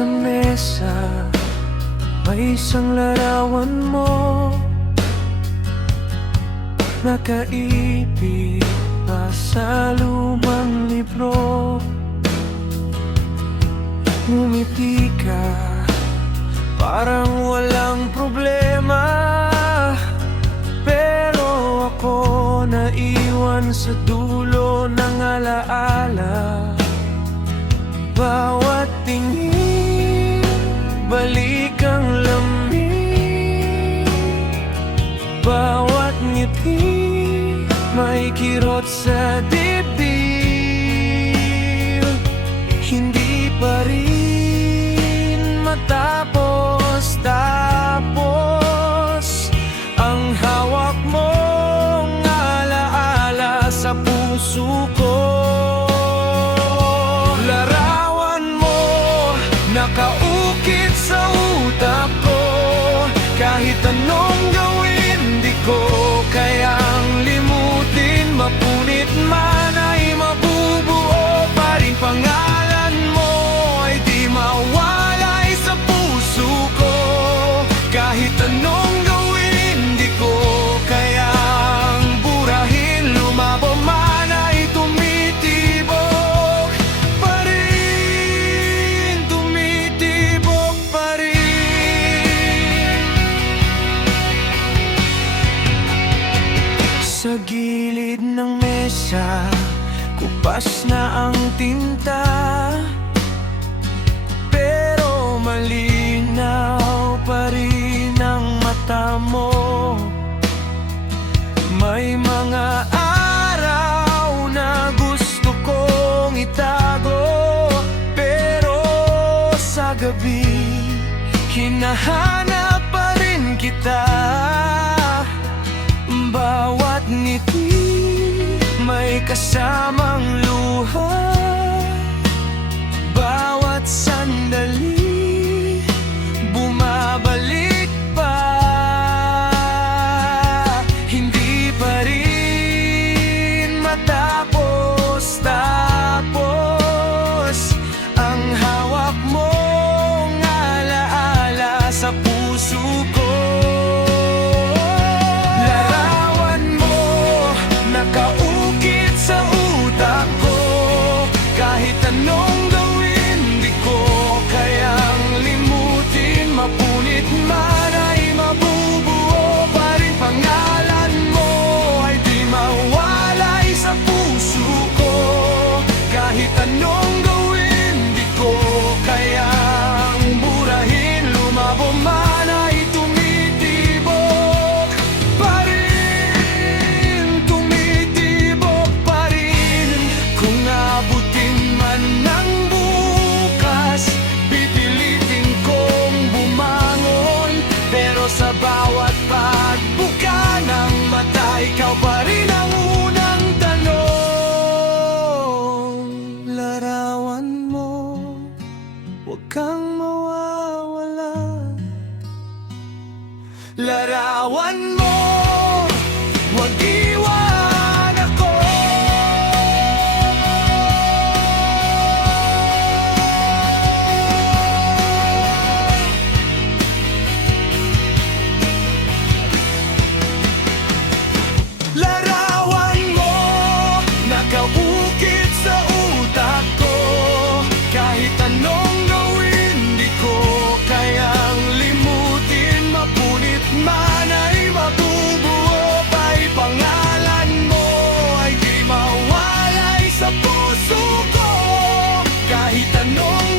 sa mesa, may isang larawan mo, nakaipit pa sa lumang libro. Ngumiti ka, parang walang problema, pero ako naiwan sa dulo ng alaala. Bawat tingin, balik ang lamig. Bawat ngiti, may kirot sa dibdib. Hindi pa rin matapos ang hawak mong alaala sa puso ko. Nakaukit sa utak ko, kahit anong gawin di ko kayang limutin. Mapunit man ay mabubuo pa rin, pangalan mo ay di mawalay sa puso ko. Kahit anong gawin di ko kayang burahin, lumabo man ay tumitibok pa rin. Sa gilid ng mesa, kupas na ang tinta, pero malinaw pa rin ang mata mo. May mga araw na gusto kong itago, pero sa gabi hinahanap pa rin kita. Bawat ngiti, may kasamang luha. Bawat sandali, bumabalik pa. Hindi pa rin matapos ang hawak mong alaala sa puso ko. Nakaukit sa utak ko, kahit anong gawin di ko kayang limutin. Mapunit man ay mabubuo pa rin, pangalan mo ay di mawalay sa puso ko. Kahit anong gawin di ko kayang burahin, lumabo man ay tumitibok pa rin. Sa bawat pagbuka ng mata, ikaw pa rin ang unang tanong. Larawan mo, huwag kang mawawala. Larawan mo, huwag iwan ako. Larawan mo, nakaukit sa utak ko, kahit anong gawin di ko kayang limutin. Mapunit man ay mabubuo pa'y pangalan mo ay di mawalay sa puso ko. Kahit anong